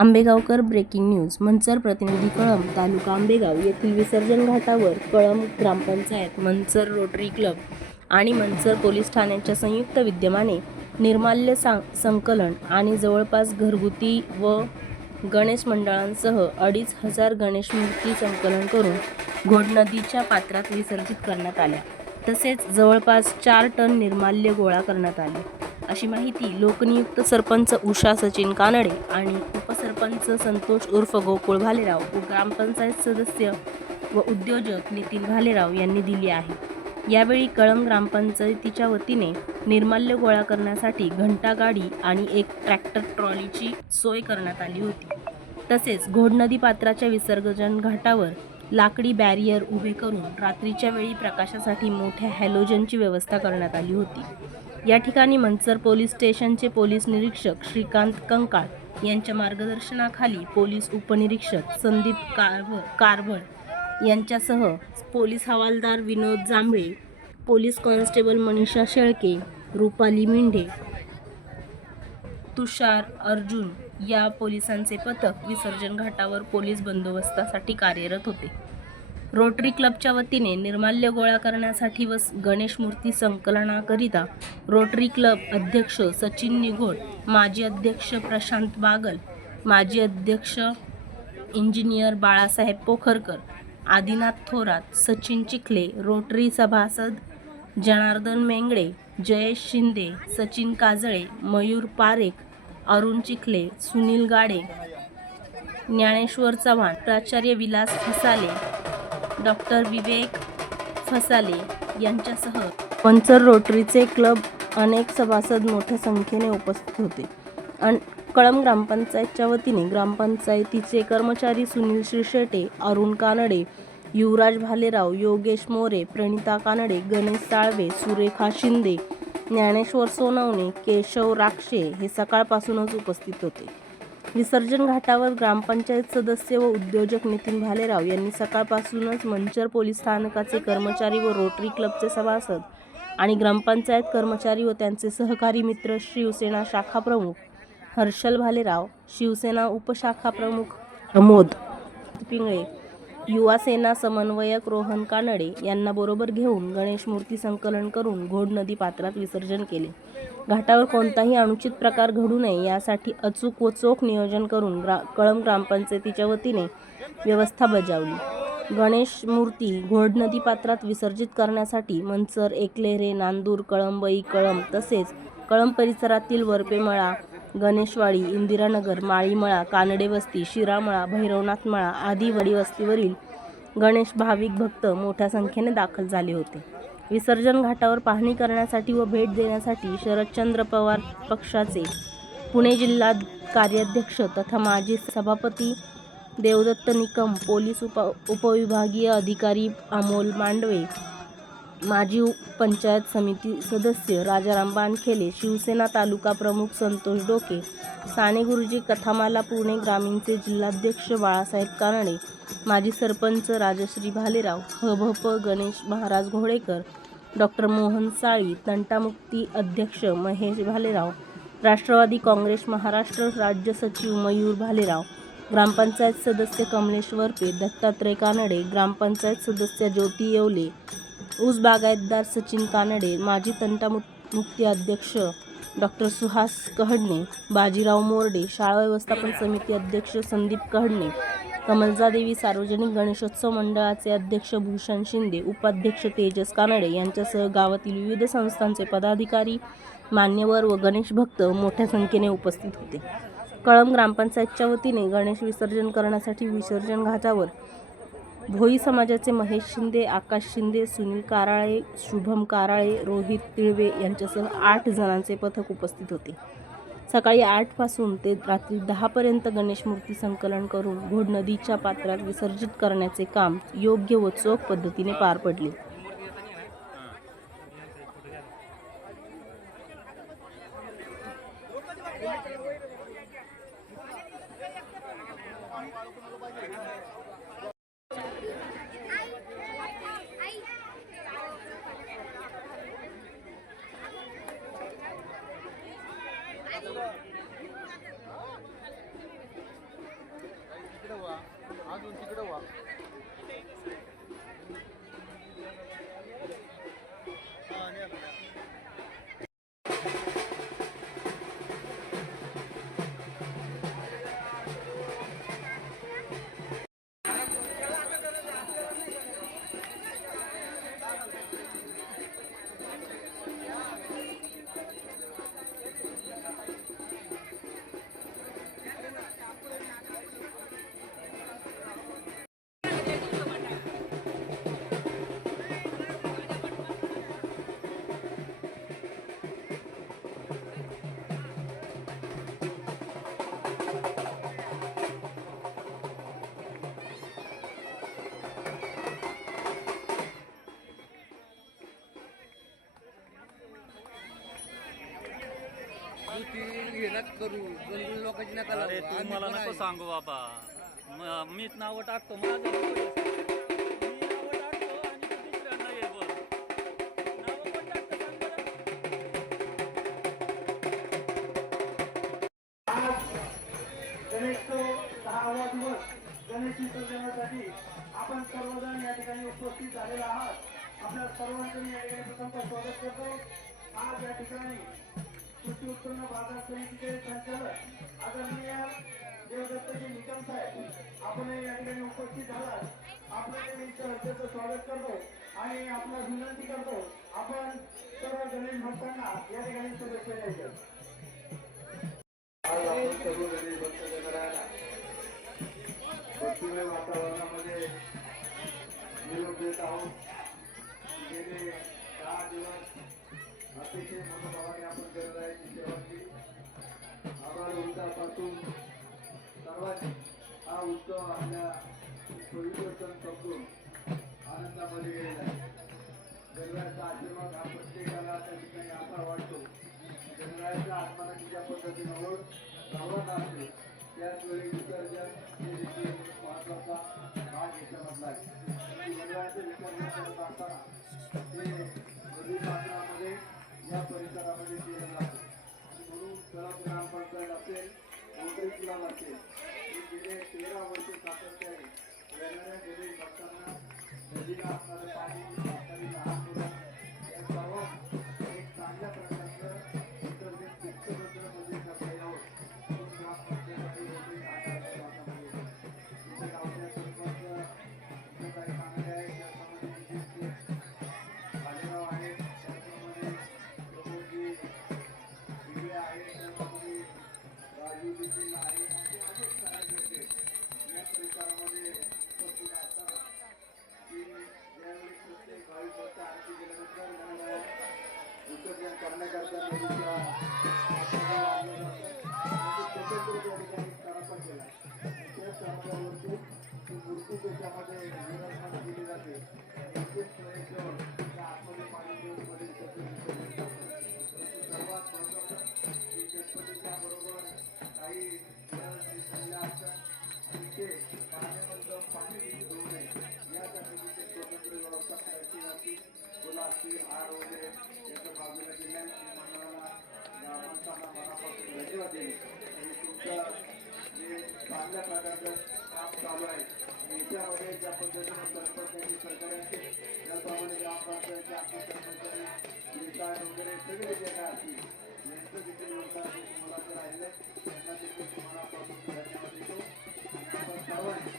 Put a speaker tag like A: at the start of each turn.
A: Ambegaonkar breaking news Manchar प्रतिनिधी कळंब तालुका आंबेगाव येथील विसर्जन घाटावर कळंब ग्रामपंचायत मंचर रोटरी क्लब आणि मंचर पोलीस ठाण्याच्या संयुक्त विद्यमाने निर्माल्य सा संकलन आणि जवळपास घरगुती व गणेश मंडळांसह अडीच हजार गणेश मूर्ती संकलन करून घोड नदीच्या पात्रात विसर्जित करण्यात आल्या. तसेच जवळपास चार टन निर्माल्य गोळा करण्यात आले. अशी माहिती लोकनियुक्त सरपंच उषा सचिन कानडे आणि सरपंच संतोष उर्फ गोकुळ भालेराव व ग्रामपंचायत सदस्य व उद्योजक नितीन भालेराव यांनी दिली आहे. यावेळी कळंब ग्रामपंचायतीच्या वतीने निर्माल्य गोळा करण्यासाठी घंटागाडी आणि एक ट्रॅक्टर ट्रॉलीची सोय करण्यात आली होती. तसेच घोडनदी पात्राच्या विसर्जन घाटावर लाकडी बॅरियर उभे करून रात्रीच्या वेळी प्रकाशासाठी मोठ्या हॅलोजनची व्यवस्था करण्यात आली होती. या ठिकाणी मंचर पोलीस स्टेशनचे पोलीस निरीक्षक श्रीकांत कंकाळ यांच्या मार्गदर्शनाखाली पोलीस उपनिरीक्षक संदीप कारभ कारभळ यांच्यासह पोलीस हवालदार विनोद जांभळे पोलीस कॉन्स्टेबल मनीषा शेळके रुपाली मिंढे तुषार अर्जुन या पोलिसांचे पथक विसर्जन घाटावर पोलीस बंदोबस्तासाठी कार्यरत होते. रोटरी क्लबच्या वतीने निर्माल्य गोळा करण्यासाठी व गणेश मूर्ती संकलनाकरिता रोटरी क्लब अध्यक्ष सचिन निघोड माजी अध्यक्ष प्रशांत बागल माजी अध्यक्ष इंजिनियर बाळासाहेब पोखरकर आदिनाथ थोरात सचिन चिखले रोटरी सभासद जनार्दन मेंगळे जयेश शिंदे सचिन काजळे मयूर पारेख अरुण चिखले सुनील गाडे ज्ञानेश्वर चव्हाण प्राचार्य विलास फसाले डॉक्टर विवेक फसाले यांच्यासह पंचर रोटरीचे क्लब अनेक सभासद मोठ्या संख्येने उपस्थित होते. आणि कळम ग्रामपंचायतच्या वतीने ग्रामपंचायतीचे कर्मचारी सुनील श्रीशेटे अरुण कानडे युवराज भालेराव योगेश मोरे प्रणिता कानडे गणेश साळवे सुरेखा शिंदे ज्ञानेश्वर सोनवणे केशव राक्षे हे सकाळपासूनच उपस्थित होते. विसर्जन घाटावर ग्रामपंचायत सदस्य व उद्योजक नितीन भालेराव यांनी सकाळपासूनच मंचर पोलीस स्थानकाचे कर्मचारी व रोटरी क्लबचे सभासद आणि ग्रामपंचायत कर्मचारी व त्यांचे सहकारी मित्र शिवसेना शाखा प्रमुख हर्षल भालेराव शिवसेना उपशाखा प्रमुख प्रमोद पिंगळे युवा सेना समन्वयक रोहन कानडे यांना बरोबर घेऊन गणेश मूर्ती संकलन करून घोड नदी पात्रात विसर्जन केले. घाटावर कोणताही अनुचित प्रकार घडू नये यासाठी अचूक व चोख नियोजन करून ग्रा कळम ग्रामपंचायतीच्या वतीने व्यवस्था बजावली. गणेश मूर्ती घोड नदी पात्रात विसर्जित करण्यासाठी मंचर एकलेरे नांदूर कळंबई कळंब तसेच कळंब परिसरातील वरपेमळा गणेशवाडी इंदिरानगर माळीमळा कानडे वस्ती शिरामळा भैरवनाथ मळा आदी वडी वस्तीवरील गणेश भाविक भक्त मोठ्या संख्येने दाखल झाले होते. विसर्जन घाटावर पाहणी करण्यासाठी व भेट देण्यासाठी शरदचंद्र पवार पक्षाचे पुणे जिल्हा कार्याध्यक्ष तथा माजी सभापती देवदत्त निकम पोलीस उप उपविभागीय अधिकारी अमोल मांडवे माजी पंचायत समिती सदस्य राजाराम बानखेले शिवसेना तालुका प्रमुख संतोष डोके साने गुरुजी कथामाला पुणे ग्रामीणचे जिल्हाध्यक्ष बाळासाहेब कानडे माजी सरपंच राजश्री भालेराव हभप गणेश महाराज घोडेकर डॉक्टर मोहन साळी तंटामुक्ती अध्यक्ष महेश भालेराव राष्ट्रवादी काँग्रेस महाराष्ट्र राज्य सचिव मयूर भालेराव ग्रामपंचायत सदस्य कमलेश वरपे दत्तात्रय कानडे ग्रामपंचायत सदस्य ज्योती येवले ऊस बागायतदार सचिन कानडे माजी तंटामुक् मुक्ती अध्यक्ष डॉक्टर सुहास कहडणे बाजीराव मोर्डे शाळा व्यवस्थापन समिती अध्यक्ष संदीप कहडणे कमलजादेवी सार्वजनिक गणेशोत्सव मंडळाचे अध्यक्ष भूषण शिंदे उपाध्यक्ष तेजस कानडे यांच्यासह गावातील विविध संस्थांचे पदाधिकारी मान्यवर व गणेश भक्त मोठ्या संख्येने उपस्थित होते. कळंब ग्रामपंचायतच्या वतीने गणेश विसर्जन करण्यासाठी विसर्जन घाटावर भोई समाजाचे महेश शिंदे आकाश शिंदे सुनील काराळे शुभम काराळे रोहित तिळवे यांच्यासह आठ जणांचे पथक उपस्थित होते. सकाळी आठपासून ते रात्री दहापर्यंत गणेश मूर्ती संकलन करून घोड नदीच्या पात्रात विसर्जित करण्याचे काम योग्य व चोख पद्धतीने पार पडले.
B: ती हे नका करू गलगल लोकांची नका लावू.
C: अरे तू
B: आम्ही
C: मला
B: पण
C: नको
B: आहे.
C: सांगू बाबा म- मीच नावं टाकतो माझं नको. मी नावं टाकतो आणि तू दुसऱ्यांना हे बोल नावं कोण टाकतं सांग बरं?
D: गणेशोत्सव दहावा दिवस गणेश विसर्जनासाठी आपण सर्वजण या ठिकाणी उपस्थित झालेला आहात आपल्या सर्वांचं मी या ठिकाणी प्रथमतः स्वागत करतो आज या ठिकाणी कृषी उत्पन्न बाजार समितीचे संचालक आदरणीय देवदत्तजी निकम साहेब आपण या ठिकाणी उपस्थित झालात आपल्या मी स्वागत करतो आणि आपला विनंती करतो. आपण सर्व गणेश भक्तांना या ठिकाणी शुभेच्छा द्यायच्या.
E: आज आपण सर्व गणेश भक्त जगराला भक्तिमय वातावरणामध्ये निरोप देत आहोत. गेले दहा दिवस अतिशय मनोभावाने आपण करत आभार सर्वांनी हा उत्सव आपल्या पवित्र सण समजून आनंदामध्ये गेलेला आहे. गणरायाचा आशीर्वाद हा प्रत्येकाला त्या ठिकाणी असा वाटतो. गणरायाच्या आत्मानं ज्या पद्धतीनं होत सर्वांना असते. त्याचवेळी विसर्जन हे देखील महत्त्वाचा भाग याच्यामधला आहे. गणरायाचं विसर्जन करत असताना ते Thank you. चांगल्या प्रकारचं काम चालू आहे याच्यामध्ये ज्या पद्धतीने सरपंचांनी सहकार्य असतील त्याचप्रमाणे ग्रामपंचायतचे आपले कर्मचारी निकाल वगैरे सगळे जे काय असतील यांचं देखील योगदान राहिलं त्यांना देखील तुम्हाला धन्यवाद देतो आपण सर्वांनी